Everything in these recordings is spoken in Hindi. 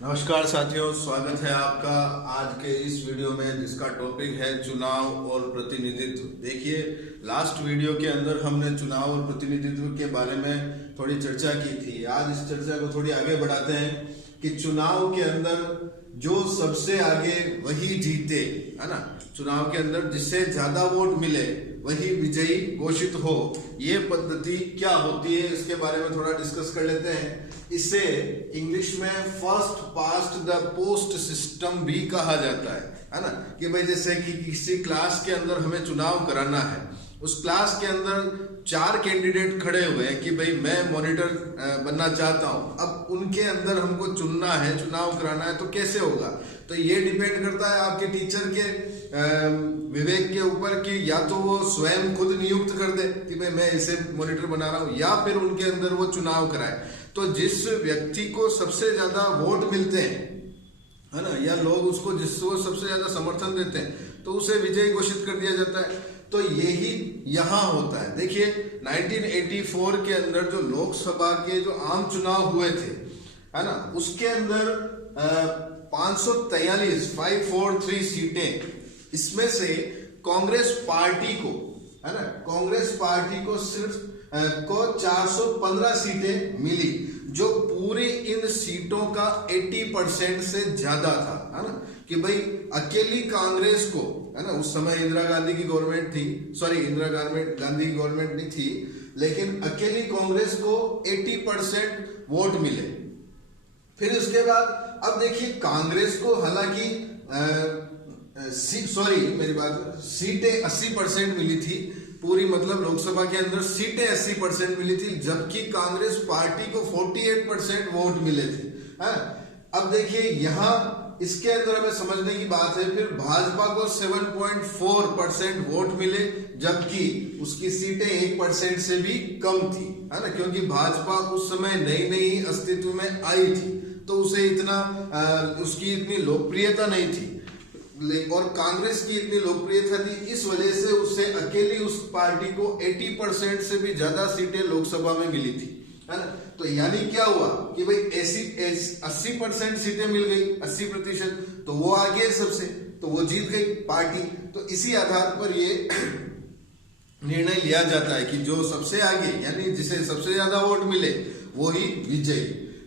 नमस्कार साथियों, स्वागत है आपका आज के इस वीडियो में जिसका टॉपिक है चुनाव और प्रतिनिधित्व। देखिए, लास्ट वीडियो के अंदर हमने चुनाव और प्रतिनिधित्व के बारे में थोड़ी चर्चा की थी। आज इस चर्चा को थोड़ी आगे बढ़ाते हैं कि चुनाव के अंदर जो सबसे आगे वही जीते, है ना। चुनाव के अंदर जिससे ज्यादा वोट मिले वही विजयी घोषित हो। ये पद्धति क्या होती है इसके बारे में थोड़ा डिस्कस कर लेते हैं। इसे इंग्लिश में first past the post system भी कहा जाता है ना। कि भाई जैसे कि किसी क्लास के अंदर हमें चुनाव कराना है, उस क्लास के अंदर 4 कैंडिडेट खड़े हुए हैं कि भाई मैं मॉनिटर बनना चाहता हूं। अब उनके अंदर हमको चुनना है, चुनाव कराना है, तो कैसे होगा? तो ये डिपेंड करता है आपके टीचर के विवेक के ऊपर कि या तो वो स्वयं खुद नियुक्त कर दे कि भाई मैं इसे मॉनिटर बना रहा हूं, या फिर उनके अंदर वो चुनाव कराए। तो जिस व्यक्ति को सबसे ज्यादा वोट मिलते हैं, है ना, या लोग उसको जिसको सबसे ज्यादा समर्थन देते हैं, तो उसे विजयी घोषित कर दिया जाता है। तो यही यहाँ होता है। देखिए, 1984 के अंदर जो लोकसभा के जो आम चुनाव हुए थे, है ना, उसके अंदर 543 सीटें, इसमें से कांग्रेस पार्टी को, है ना, कांग्रेस पार्टी को सिर्फ 415 सीटें मिली, जो पूरी इन सीटों का 80% से ज्यादा था, है ना। कि भाई अकेली कांग्रेस को, है ना, उस समय इंदिरा गांधी की गवर्नमेंट थी, इंदिरा गांधी की गवर्नमेंट नहीं थी, लेकिन अकेली कांग्रेस को 80% वोट मिले। फिर उसके बाद अब देखिए, कांग्रेस को हालांकि सीटें 80% मिली थी पूरी, मतलब लोकसभा के अंदर सीटें 80% मिली थी, जबकि कांग्रेस पार्टी को 48% वोट मिले थे। अब देखिए, यहाँ इसके अंदर हमें समझने की बात है, फिर भाजपा को 7.4% वोट मिले, जबकि उसकी सीटें 1% से भी कम थी, है ना, क्योंकि भाजपा उस समय नई नई अस्तित्व में आई थी, तो उसे इतना उसकी इतनी लोकप्रियता नहीं थी, और कांग्रेस की इतनी लोकप्रियता थी। इस वजह से उसे अकेली उस पार्टी को 80% से भी ज्यादा सीटें लोकसभा में मिली थी, है ना। तो यानी क्या हुआ कि भाई ऐसी 80% सीटें मिल गई, 80%, तो वो आगे सबसे, तो वो जीत गई पार्टी। तो इसी आधार पर ये निर्णय लिया जाता है कि जो सबसे आगे, यानी जिसे सबसे ज्यादा वोट मिले वो ही विजयी।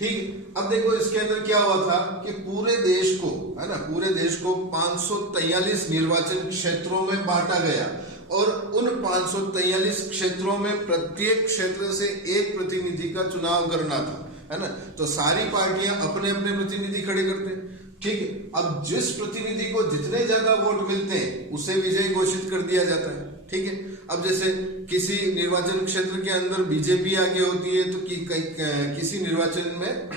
ठीक। अब देखो, इसके अंदर क्या हुआ था कि पूरे देश को, है ना, पूरे देश को 543 निर्वाचन क्षेत्रों में बांटा गया, और उन 543 क्षेत्रों में प्रत्येक क्षेत्र से एक प्रतिनिधि का चुनाव करना था, है ना। तो सारी पार्टियां अपने अपने प्रतिनिधि खड़े करते हैं। ठीक है। अब जिस प्रतिनिधि को जितने ज्यादा वोट मिलते हैं उसे विजयी घोषित कर दिया जाता है। ठीक है। अब जैसे किसी निर्वाचन क्षेत्र के अंदर बीजेपी आगे होती है, तो किसी निर्वाचन में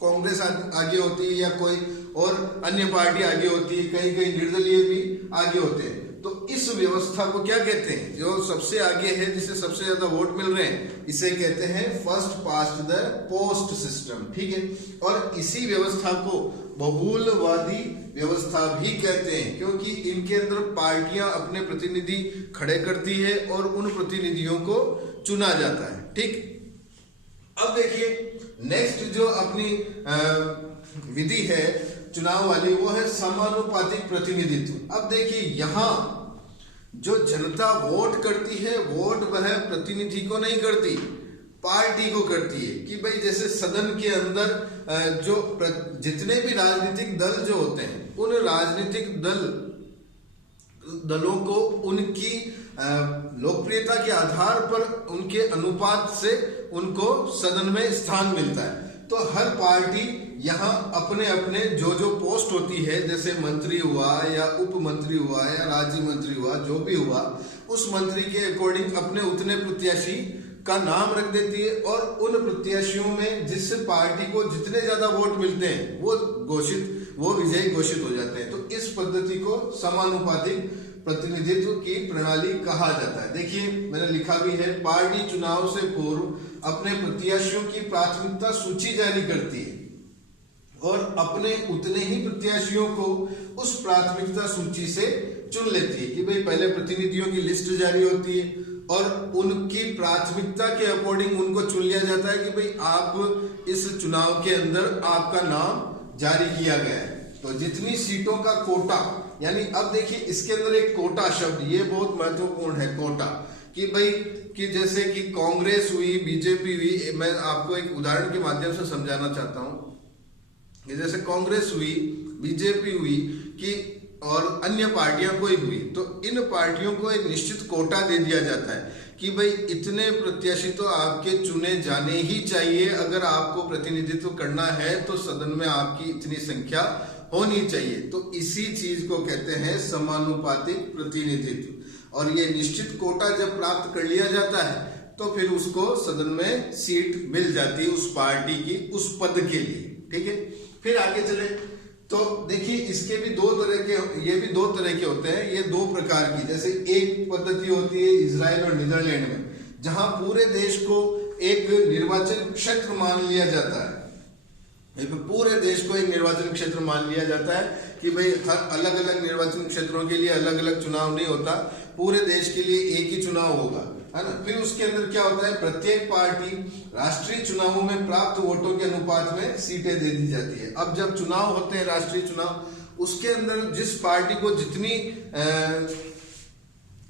कांग्रेस आगे होती है, या कोई और अन्य पार्टी आगे होती है, कहीं कहीं निर्दलीय भी आगे होते हैं। तो इस व्यवस्था को क्या कहते हैं? जो सबसे आगे है, जिसे सबसे ज्यादा वोट मिल रहे हैं, इसे कहते हैं first past the post system. ठीक है। और इसी व्यवस्था को बहुलवादी व्यवस्था भी कहते हैं, क्योंकि इनके अंदर पार्टियां अपने प्रतिनिधि खड़े करती है और उन प्रतिनिधियों को चुना जाता है। ठीक। अब देखिए, नेक्स्ट जो अपनी विधि है चुनाव वाली, वो है समानुपातिक प्रतिनिधित्व। अब देखिए, यहां जो जनता वोट करती है, वोट वह प्रतिनिधि को नहीं करती, पार्टी को करती है। कि भाई जैसे सदन के अंदर जो जितने भी राजनीतिक दल जो होते हैं, उन राजनीतिक दलों को उनकी लोकप्रियता के आधार पर, उनके अनुपात से उनको सदन में स्थान मिलता है। तो हर पार्टी यहाँ अपने अपने जो पोस्ट होती है, जैसे मंत्री हुआ या उप मंत्री हुआ या राज्य मंत्री हुआ, जो भी हुआ, उस मंत्री के अकॉर्डिंग अपने उतने प्रत्याशी का नाम रख देती है, और उन प्रत्याशियों में जिस पार्टी को जितने ज्यादा वोट मिलते हैं वो विजयी घोषित हो जाते हैं। तो इस पद्धति को समानुपातिक प्रतिनिधित्व की प्रणाली कहा जाता है। देखिए, मैंने लिखा भी है, पार्टी चुनाव से पूर्व अपने प्रत्याशियों की प्राथमिकता सूची जारी करती है, और अपने उतने ही प्रत्याशियों को उस प्राथमिकता सूची से चुन लेती है। कि भाई पहले प्रतिनिधियों की लिस्ट जारी होती है, और उनकी प्राथमिकता के अकॉर्डिंग उनको चुन लिया जाता है कि भाई आप इस चुनाव के अंदर आपका नाम जारी किया गया है। तो जितनी सीटों का कोटा, यानी अब देखिए इसके अंदर एक कोटा शब्द, ये बहुत महत्वपूर्ण है, कोटा, कि भाई कि जैसे कि कांग्रेस हुई, बीजेपी हुई, मैं आपको एक उदाहरण के माध्यम से समझाना चाहता हूं कि जैसे कांग्रेस हुई, बीजेपी हुई कि और अन्य पार्टियां कोई हुई, तो इन पार्टियों को एक निश्चित कोटा दे दिया जाता है कि भाई इतने प्रत्याशी तो आपके चुने जाने ही चाहिए, अगर आपको प्रतिनिधित्व करना है तो सदन में आपकी इतनी संख्या होनी चाहिए। तो इसी चीज को कहते हैं समानुपातिक प्रतिनिधित्व। और ये निश्चित कोटा जब प्राप्त कर लिया जाता है तो फिर उसको सदन में सीट मिल जाती है उस पार्टी की, उस पद के लिए। ठीक है, फिर आगे चले तो देखिए इसके भी दो तरह के, ये भी दो तरह के होते हैं, ये दो प्रकार की। जैसे एक पद्धति होती है इजराइल और नीदरलैंड में, जहां पूरे देश को एक निर्वाचन क्षेत्र मान लिया जाता है। पूरे देश को एक निर्वाचन क्षेत्र मान लिया जाता है कि भाई हर अलग अलग निर्वाचन क्षेत्रों के लिए अलग अलग चुनाव नहीं होता, पूरे देश के लिए एक ही चुनाव होगा, है ना। फिर उसके अंदर क्या होता है, प्रत्येक पार्टी राष्ट्रीय चुनावों में प्राप्त वोटों के अनुपात में सीटें दे दी जाती है। अब जब चुनाव होते हैं राष्ट्रीय चुनाव, उसके अंदर जिस पार्टी को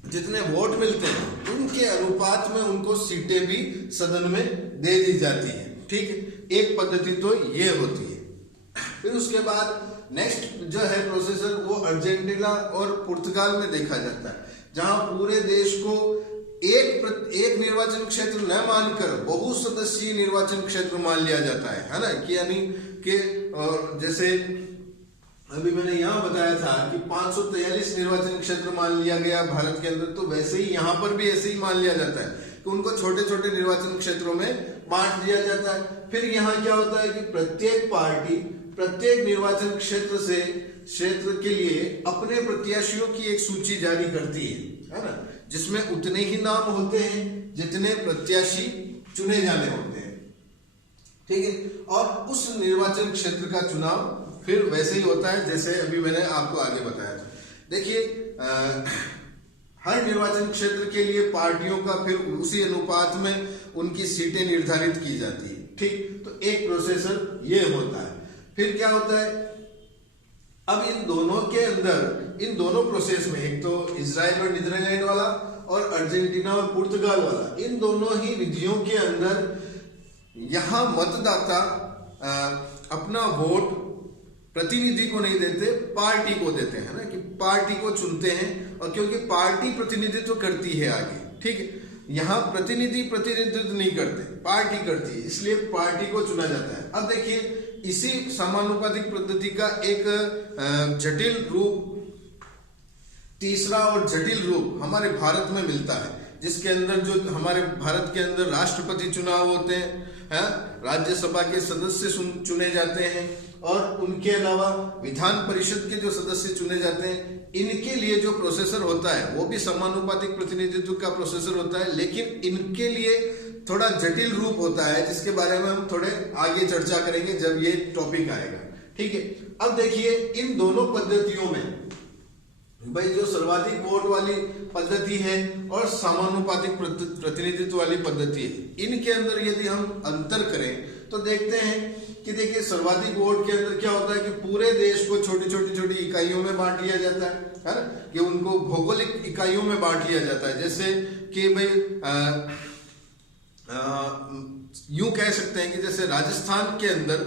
जितने वोट मिलते हैं उनके अनुपात में उनको सीटें भी सदन में दे दी जाती है। ठीक है, एक पद्धति तो ये होती है। फिर उसके बाद नेक्स्ट जो है प्रोसेसर, वो अर्जेंटीना और पुर्तगाल में देखा जाता है, जहां पूरे देश को एक निर्वाचन क्षेत्र न मानकर बहुसदस्यीय निर्वाचन क्षेत्र मान लिया जाता है ना। कि यानी कि जैसे अभी मैंने यहाँ बताया था कि 543 निर्वाचन क्षेत्र मान लिया गया भारत के अंदर, तो वैसे ही यहाँ पर भी ऐसे ही मान लिया जाता है कि उनको छोटे छोटे निर्वाचन क्षेत्रों में बांट दिया जाता है। फिर यहाँ क्या होता है कि प्रत्येक पार्टी प्रत्येक निर्वाचन क्षेत्र के लिए अपने प्रत्याशियों की एक सूची जारी करती है ना, जिसमें उतने ही नाम होते हैं जितने प्रत्याशी चुने जाने होते हैं। ठीक है, और उस निर्वाचन क्षेत्र का चुनाव फिर वैसे ही होता है जैसे अभी मैंने आपको आगे बताया था। देखिए हर निर्वाचन क्षेत्र के लिए पार्टियों का फिर उसी अनुपात में उनकी सीटें निर्धारित की जाती है। ठीक, तो एक प्रोसेसर ये होता है। फिर क्या होता है, अब इन दोनों के अंदर, इन दोनों प्रोसेस में, एक तो इजराइल और नीदरलैंड वाला और अर्जेंटीना और पुर्तगाल वाला, इन दोनों ही विधियों के अंदर यहां मतदाता अपना वोट प्रतिनिधि को नहीं देते, पार्टी को देते हैं ना, कि पार्टी को चुनते हैं। और क्योंकि पार्टी प्रतिनिधित्व करती है आगे, ठीक है, यहाँ प्रतिनिधित्व नहीं करते, पार्टी करती है, इसलिए पार्टी को चुना जाता है। अब देखिए इसी समानुपातिक पद्धति का एक जटिल रूप, तीसरा और जटिल रूप हमारे भारत में मिलता है, जिसके अंदर जो हमारे भारत के अंदर राष्ट्रपति चुनाव होते हैं, राज्यसभा के सदस्य चुने जाते हैं, और उनके अलावा विधान परिषद के जो सदस्य चुने जाते हैं, इनके लिए जो प्रोसेसर होता है वो भी समानुपातिक प्रतिनिधित्व का प्रोसेसर होता है, लेकिन इनके लिए थोड़ा जटिल रूप होता है, जिसके बारे में हम थोड़े आगे चर्चा करेंगे जब ये टॉपिक आएगा। ठीक है, अब देखिए इन दोनों पद्धतियों में भाई जो सर्वाधिक वोट वाली पद्धति है और समानुपातिक प्रतिनिधित्व वाली पद्धति है, इनके अंदर यदि हम अंतर करें तो देखते हैं कि देखिए सर्वाधिक वोट के अंदर क्या होता है कि पूरे देश को छोटी छोटी इकाइयों में बांट लिया जाता है ना, कि उनको भौगोलिक इकाइयों में बांट लिया जाता है। जैसे कि भाई यूं कह सकते हैं कि जैसे राजस्थान के अंदर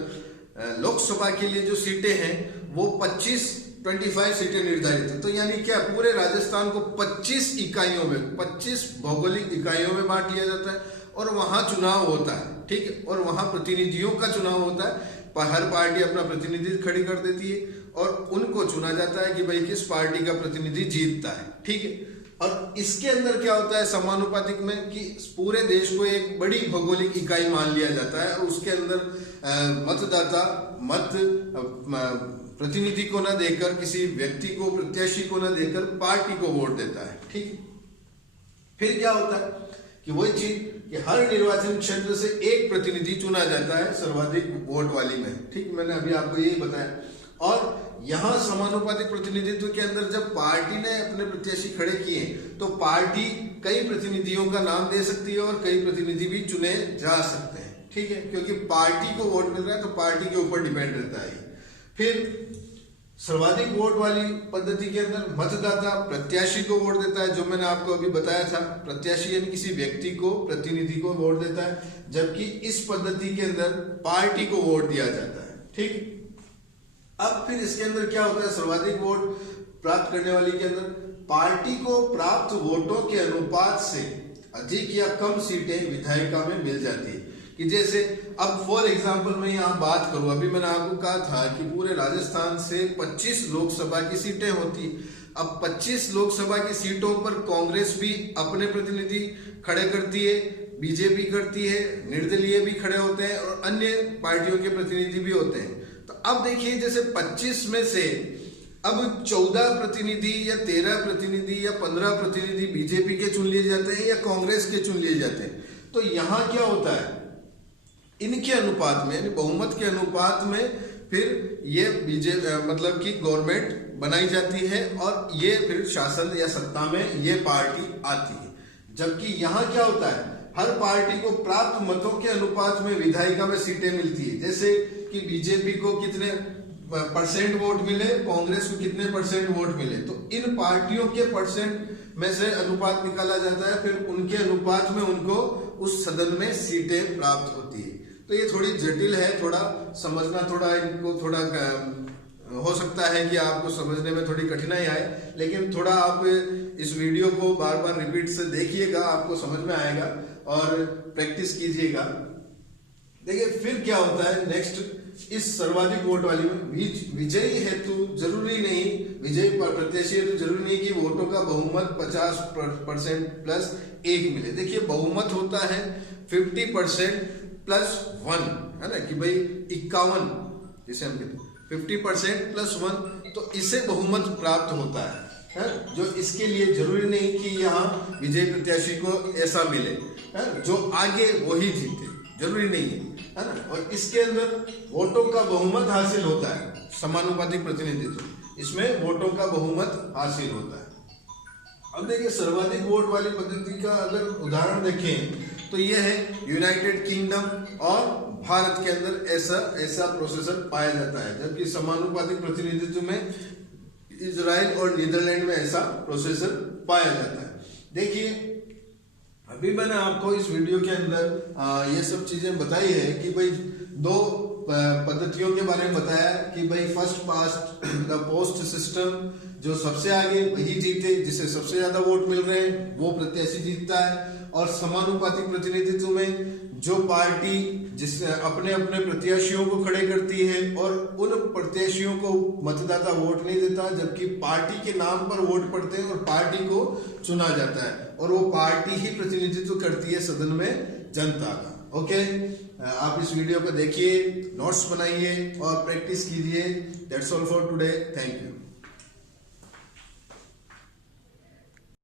लोकसभा के लिए जो सीटें हैं वो 25 सीटें निर्धारित है। तो यानी क्या, पूरे राजस्थान को 25 इकाइयों में, 25 भौगोलिक इकाइयों में बांट लिया जाता है और वहां चुनाव होता है। ठीक है, और वहां प्रतिनिधियों का चुनाव होता है, हर पार्टी अपना प्रतिनिधि खड़ी कर देती है और उनको चुना जाता है कि भाई किस पार्टी का प्रतिनिधि जीतता है। ठीक है, और इसके अंदर क्या होता है समानुपातिक में कि पूरे देश को एक बड़ी भौगोलिक इकाई मान लिया जाता है और उसके अंदर मतदाता प्रतिनिधि को न देकर, किसी व्यक्ति को, प्रत्याशी को न देकर पार्टी को वोट देता है। ठीक है, फिर क्या होता है कि वही चीज कि हर निर्वाचन क्षेत्र से एक प्रतिनिधि चुना जाता है सर्वाधिक वोट वाली में। ठीक, मैंने अभी आपको यही बताया। और यहां समानुपातिक प्रतिनिधित्व के अंदर जब पार्टी ने अपने प्रत्याशी खड़े किए तो पार्टी कई प्रतिनिधियों का नाम दे सकती है और कई प्रतिनिधि भी चुने जा सकते हैं। ठीक है, क्योंकि पार्टी को वोट मिल रहा है तो पार्टी के ऊपर डिपेंड रहता है। फिर सर्वाधिक वोट वाली पद्धति के अंदर मतदाता प्रत्याशी को वोट देता है, जो मैंने आपको अभी बताया था। प्रत्याशी यानी किसी व्यक्ति को, प्रतिनिधि को वोट देता है, जबकि इस पद्धति के अंदर पार्टी को वोट दिया जाता है। ठीक, अब फिर इसके अंदर क्या होता है, सर्वाधिक वोट प्राप्त करने वाली के अंदर पार्टी को प्राप्त वोटों के अनुपात से अधिक या कम सीटें विधायिका में मिल जाती है। कि जैसे अब फॉर एग्जांपल मैं यहाँ बात करूं, अभी मैंने आपको कहा था कि पूरे राजस्थान से 25 लोकसभा की सीटें होती। अब 25 लोकसभा की सीटों पर कांग्रेस भी अपने प्रतिनिधि खड़े करती है, बीजेपी करती है, निर्दलीय भी खड़े होते हैं और अन्य पार्टियों के प्रतिनिधि भी होते हैं। तो अब देखिए, जैसे 25 में से अब 14 प्रतिनिधि या 13 प्रतिनिधि या 15 प्रतिनिधि बीजेपी के चुन लिए जाते हैं या कांग्रेस के चुन लिए जाते हैं। तो यहाँ क्या होता है, इनके अनुपात में यानी बहुमत के अनुपात में फिर ये मतलब कि गवर्नमेंट बनाई जाती है और ये फिर शासन या सत्ता में ये पार्टी आती है। जबकि यहाँ क्या होता है, हर पार्टी को प्राप्त मतों के अनुपात में विधायिका में सीटें मिलती है। जैसे कि बीजेपी को कितने परसेंट वोट मिले, कांग्रेस को कितने परसेंट वोट मिले, तो इन पार्टियों के परसेंट में से अनुपात निकाला जाता है, फिर उनके अनुपात में उनको उस सदन में सीटें प्राप्त होती है। तो ये थोड़ी जटिल है, थोड़ा समझना, थोड़ा इनको थोड़ा हो सकता है कि आपको समझने में थोड़ी कठिनाई आए, लेकिन थोड़ा आप इस वीडियो को बार बार रिपीट से देखिएगा, आपको समझ में आएगा और प्रैक्टिस कीजिएगा। देखिए फिर क्या होता है नेक्स्ट, इस सर्वाधिक वोट वाली में विजयी हेतु जरूरी नहीं, विजयी प्रत्याशी हेतु जरूरी नहीं कि वोटों का बहुमत 50% प्लस 1 मिले। देखिए बहुमत होता है 50% प्लस 1, है ना, कि भाई 51 जिसे हम कहते हैं 50% प्लस 1, तो इससे बहुमत प्राप्त होता है, जो इसके लिए जरूरी नहीं कि यहाँ विजय प्रत्याशी को ऐसा मिले, है, जो आगे वही जीते, जरूरी नहीं है ना। और इसके अंदर वोटों का बहुमत हासिल होता है, समानुपातिक प्रतिनिधित्व, इसमें वोटों का बहुमत हासिल होता है। अब देखिए सर्वाधिक वोट वाली पद्धति का अगर उदाहरण देखें तो यह है यूनाइटेड किंगडम और भारत के अंदर ऐसा प्रोसेसर पाया जाता है, जबकि समानुपातिक प्रतिनिधित्व में इजराइल और नीदरलैंड में ऐसा प्रोसेसर पाया जाता है। देखिए अभी मैंने आपको इस वीडियो के अंदर ये सब चीजें बताई है कि भाई 2 पद्धतियों के बारे में बताया कि भाई first past the post system, जो सबसे आगे वही जीते, जिसे सबसे ज्यादा वोट मिल रहे हैं वो प्रत्याशी जीतता है। और समानुपातिक प्रतिनिधित्व में जो पार्टी जिसने अपने अपने प्रत्याशियों को खड़े करती है और उन प्रत्याशियों को मतदाता वोट नहीं देता, जबकि पार्टी के नाम पर वोट पड़ते हैं और पार्टी को चुना जाता है और वो पार्टी ही प्रतिनिधित्व करती है सदन में जनता का। ओके, आप इस वीडियो को देखिए, नोट्स बनाइए और प्रैक्टिस कीजिए। That's all for today, thank you.